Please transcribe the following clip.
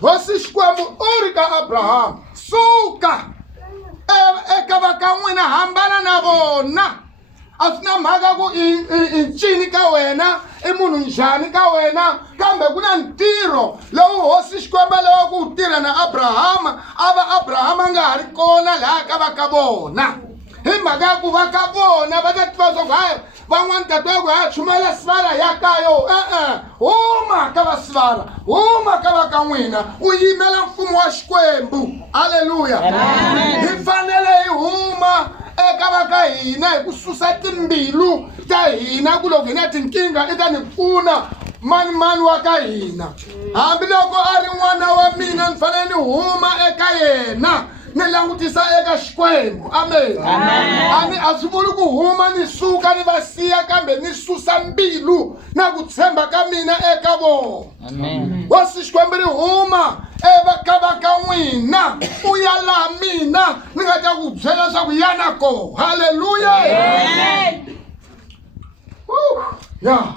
hosi Xikwembu u ri ka Abraham, suka eka vaka nwina, hambana na vona. A swi na mhaka ku i ncini ka wena, i munhu njhani ka wena, kambe ku na ntirho lowu hosi Xikwembu lowu ku wu tirha na Abrahama. Abrahama nga ha ri kona laha ka vaka vona. Hi mhaka ya ku vaka vona va ta tiva swa ku hayi van'wani ta twa ku hayi chumela sivara ya kayo. Huma ka va sivara, huma ka vaka nwina, u yimela mfumo wa Xikwembu. Haleluya. Hi fanele hi huma eka vaka hina hi ku susa timbilu ta hina ku loko hina tinkingha i ta ni pfuna mani wa ka hina. Hambiloko a ri n'wana wa mina ni fanele ni huma eka yena ni langutisa eka Xikwembu. Amen. A swi vuli ku huma ni suka ni va siya, kambe ni susa mbilu na ku tshemba ka mina eka vona. Hosi Xikwembu ri huma eka vaka nwina, u ya laha mina ni nga ta ku byela swa ku yana koho. Haleluya.